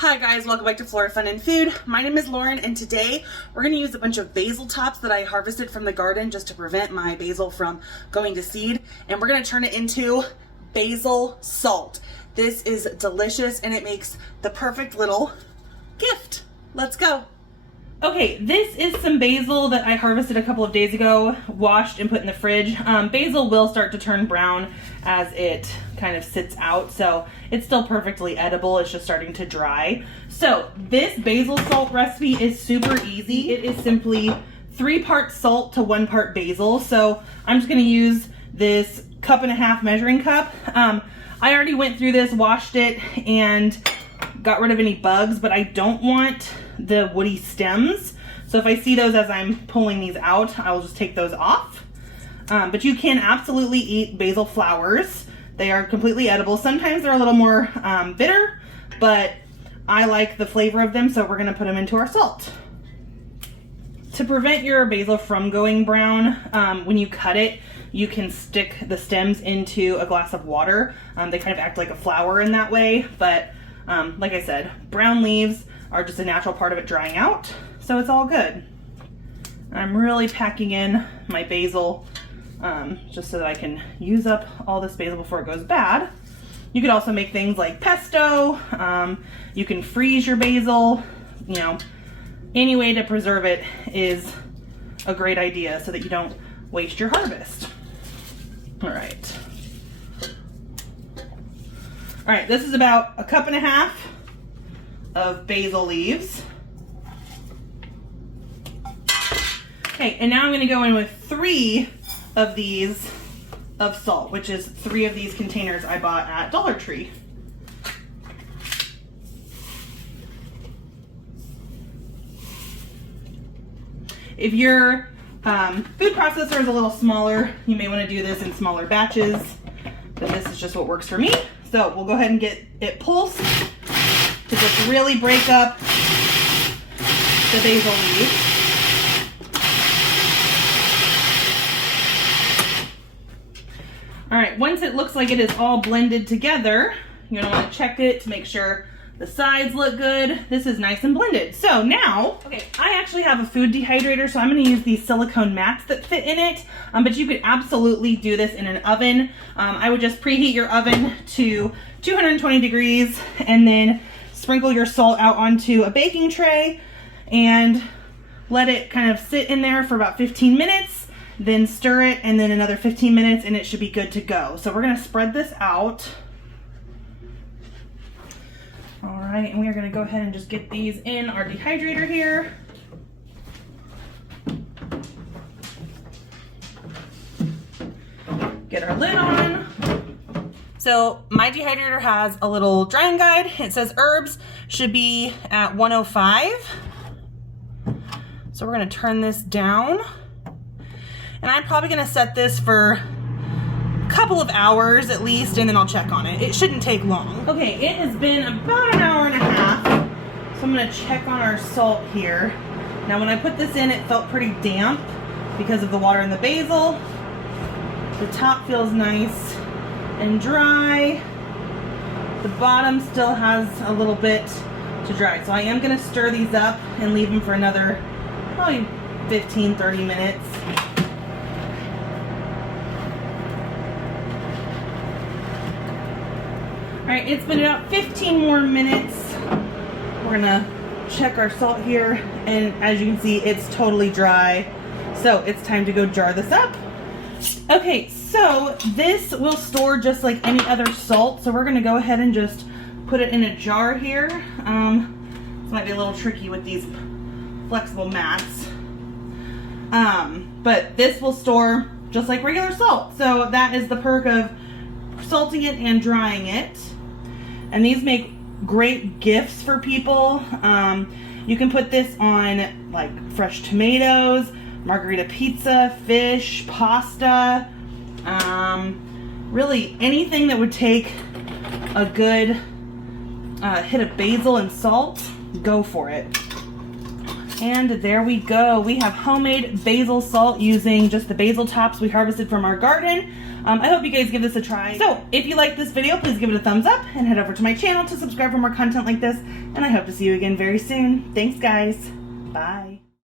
Hi guys, welcome back to Flora Fun and Food. My name is Lauren and today we're going to use a bunch of basil tops that I harvested from the garden just to prevent my basil from going to seed, and we're going to turn it into basil salt. This is delicious and it makes the perfect little gift. Let's go. Okay, this is some basil that I harvested a couple of days ago, washed and put in the fridge. Basil will start to turn brown as it kind of sits out, so it's still perfectly edible. It's just starting to dry. So this basil salt recipe is super easy. It is simply 3 parts salt to 1 part basil. So I'm just gonna use this 1.5 cup measuring cup. I already went through this, washed it, and got rid of any bugs, but I don't want the woody stems. So if I see those as I'm pulling these out, I will just take those off. But you can absolutely eat basil flowers. They are completely edible. Sometimes they're a little more bitter, but I like the flavor of them, so we're gonna put them into our salt. To prevent your basil from going brown, when you cut it, you can stick the stems into a glass of water. They kind of act like a flower in that way, but like I said, brown leaves are just a natural part of it drying out, so it's all good. I'm really packing in my basil just so that I can use up all this basil before it goes bad. You could also make things like pesto. You can freeze your basil. You know, any way to preserve it is a great idea so that you don't waste your harvest. All right. All right, this is about 1.5 cups of basil leaves. Okay, and now I'm gonna go in with 3 of these of salt, which is 3 of these containers I bought at Dollar Tree. If your food processor is a little smaller, you may want to do this in smaller batches, but this is just what works for me. So we'll go ahead and get it pulsed to just really break up the basil leaves. All right, once it looks like it is all blended together, you're gonna wanna check it to make sure the sides look good. This is nice and blended. So now, okay, I actually have a food dehydrator, so I'm gonna use these silicone mats that fit in it, but you could absolutely do this in an oven. I would just preheat your oven to 220 degrees and then sprinkle your salt out onto a baking tray and let it kind of sit in there for about 15 minutes, then stir it, and then another 15 minutes, and it should be good to go. So we're gonna spread this out. All right, and we are gonna go ahead and just get these in our dehydrator here. Get our lid on. So my dehydrator has a little drying guide. It says herbs should be at 105. So we're gonna turn this down. And I'm probably gonna set this for a couple of hours at least, and then I'll check on it. It shouldn't take long. Okay, it has been about 1.5 hours. So I'm gonna check on our salt here. Now when I put this in, it felt pretty damp because of the water in the basil. The top feels nice and dry. The bottom still has a little bit to dry. So I am gonna stir these up and leave them for another probably 15-30 minutes. All right, it's been about 15 more minutes. We're gonna check our salt here, and as you can see, it's totally dry. So it's time to go jar this up. Okay, so this will store just like any other salt. So we're gonna go ahead and just put it in a jar here. This might be a little tricky with these flexible mats. But this will store just like regular salt. So that is the perk of salting it and drying it. And these make great gifts for people. You can put this on like fresh tomatoes, margarita pizza, fish, pasta, really anything that would take a good hit of basil and salt, go for it. And there we go. We have homemade basil salt using just the basil tops we harvested from our garden. I hope you guys give this a try. So if you like this video, please give it a thumbs up and head over to my channel to subscribe for more content like this. And I hope to see you again very soon. Thanks, guys. Bye.